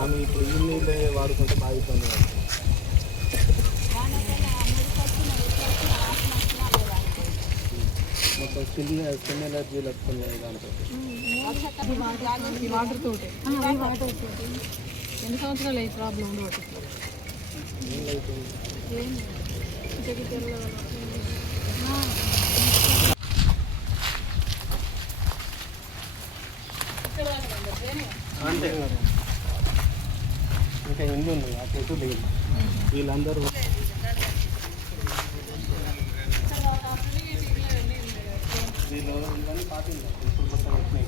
ఆమె ఇప్పుడు ఈ నీళ్ళే వాడుకుంటే బాగా ఇబ్బంది మొత్తం స్కిన్ స్కిన్ ఎలర్జీలు వస్తున్నాయి దాంతో వాటర్ తోటి ఎన్ని సంవత్సరాలు ఈ ప్రాబ్లం ఉండవచ్చు నీళ్ళు అంతే. ఇంకా ఎన్ని ఉన్నాయి? ఆ చెట్టు లేదు. వీళ్ళందరూ వీళ్ళు ఇవన్నీ ఇప్పుడు కొత్తగా వచ్చినాయి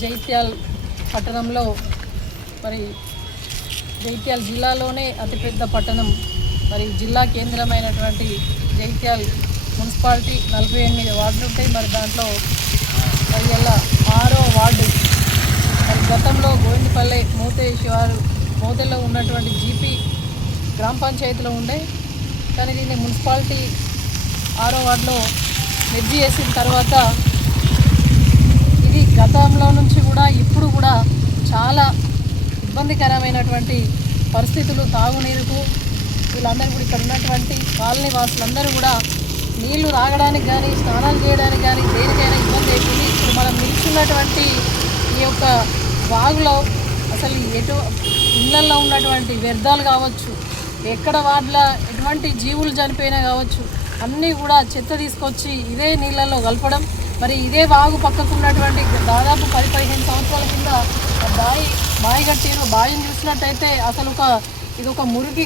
జైత్యాల్ పట్టణంలో మరి జైత్యాల్ జిల్లాలోనే అతిపెద్ద పట్టణం. మరి జిల్లా కేంద్రమైనటువంటి జైత్యాల్ మున్సిపాలిటీ నలభై ఎనిమిది వార్డులు ఉంటాయి మరి దాంట్లో మరి ఎలా ఆరో వార్డు. మరి గతంలో గోవిందపల్లె మోతే శివారు మోతెలో ఉన్నటువంటి జీపీ గ్రామ పంచాయతీలో ఉండే. కానీ దీన్ని మున్సిపాలిటీ ఆరో వార్డులో మెర్జీ చేసిన తర్వాత ఇది గతంలో నుంచి కూడా ఇప్పుడు కూడా చాలా ఇబ్బందికరమైనటువంటి పరిస్థితులు తాగునీరుకు వీళ్ళందరూ కూడా ఇక్కడ ఉన్నటువంటి కాలనీ వాసులందరూ కూడా నీళ్ళు రాగడానికి కానీ స్నానాలు చేయడానికి కానీ దేనికైనా ఇబ్బంది అవుతుంది ఇప్పుడు మనం నిల్చున్నటువంటి ఈ యొక్క వాగులో అసలు ఎటు ఇళ్ళల్లో ఉన్నటువంటి వ్యర్థాలు కావచ్చు ఎక్కడ వాటిల ఎటువంటి జీవులు చనిపోయినా కావచ్చు అన్నీ కూడా చెత్త తీసుకొచ్చి ఇదే నీళ్ళల్లో కలపడం మరి ఇదే వాగు పక్కకు ఉన్నటువంటి దాదాపు పది పదిహేను సంవత్సరాల కింద బావి బావి కట్టారు బావిని చూసినట్టయితే అసలు ఒక ఇది ఒక మురికి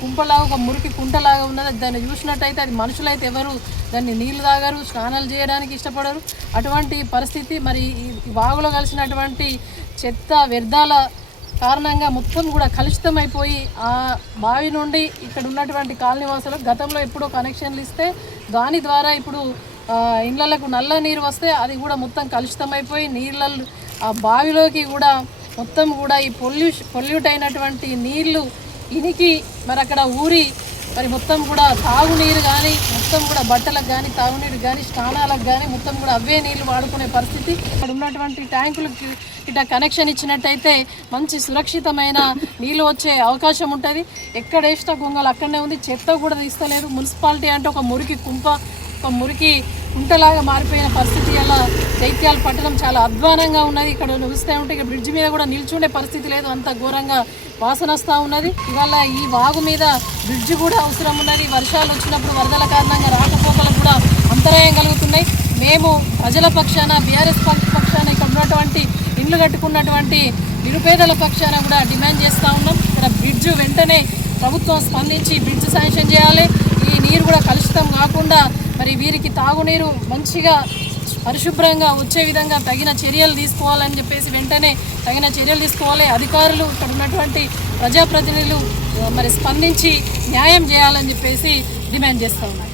కుంపలాగా ఒక మురికి కుంటలాగా ఉన్నది. దాన్ని చూసినట్టయితే అది మనుషులైతే ఎవరు దాన్ని నీళ్ళు తాగరు స్నానాలు చేయడానికి ఇష్టపడరు. అటువంటి పరిస్థితి మరి ఈ వాగులో కలిసినటువంటి చెత్త వ్యర్థాల కారణంగా మొత్తం కూడా కలుషితం అయిపోయి ఆ బావి నుండి ఇక్కడ ఉన్నటువంటి కాలనీ వాసులకు గతంలో ఎప్పుడో కనెక్షన్లు ఇస్తే దాని ద్వారా ఇప్పుడు ఇళ్ళలకు నల్ల నీరు వస్తే అది కూడా మొత్తం కలుషితమైపోయి నీళ్ళ ఆ బావిలోకి కూడా మొత్తం కూడా ఈ పొల్యూష్ పొల్యూట్ అయినటువంటి నీళ్ళు ఇనికి మరి అక్కడ ఊరి మరి మొత్తం కూడా తాగునీరు కానీ మొత్తం కూడా బట్టలకు కానీ తాగునీరు కానీ స్నానాలకు కానీ మొత్తం కూడా అవే నీళ్ళు వాడుకునే పరిస్థితి. ఇక్కడ ఉన్నటువంటి ట్యాంకులకి ఇట కనెక్షన్ ఇచ్చినట్టయితే మంచి సురక్షితమైన నీళ్ళు వచ్చే అవకాశం ఉంటుంది. ఎక్కడ వేసిన గొంగలు అక్కడనే ఉంది. చెత్త కూడా తీస్తలేదు. మున్సిపాలిటీ అంటే ఒక మురికి కుంప. ఒక మురికి కుంటలాగా మారిపోయిన పరిస్థితి అలా చైత్యాల పట్టణం చాలా అధ్వానంగా ఉన్నది. ఇక్కడ చూస్తే ఉంటే ఇక్కడ బ్రిడ్జ్ మీద కూడా నిల్చుండే పరిస్థితి లేదు. అంత ఘోరంగా వాసన వస్తూ ఉన్నది. ఇవాళ ఈ వాగు మీద బ్రిడ్జ్ కూడా అవసరం ఉన్నది. వర్షాలు వచ్చినప్పుడు వరదల కారణంగా రాకపోకలకు కూడా అంతరాయం కలుగుతున్నాయి. మేము ప్రజల పక్షాన బీఆర్ఎస్ పక్షాన ఇక్కడ ఉన్నటువంటి ఇండ్లు కట్టుకున్నటువంటి నిరుపేదల పక్షాన కూడా డిమాండ్ చేస్తూ ఉన్నాం. ఇక్కడ బ్రిడ్జ్ వెంటనే ప్రభుత్వం స్పందించి బ్రిడ్జ్ శాంక్షన్ చేయాలి. ఈ నీరు కూడా కలుషితం కాకుండా మరి వీరికి తాగునీరు మంచిగా పరిశుభ్రంగా వచ్చే విధంగా తగిన చర్యలు తీసుకోవాలని చెప్పేసి వెంటనే తగిన చర్యలు తీసుకోవాలి. అధికారులు ఇక్కడ ఉన్నటువంటి ప్రజాప్రతినిధులు మరి స్పందించి న్యాయం చేయాలని చెప్పేసి డిమాండ్ చేస్తూ ఉన్నారు.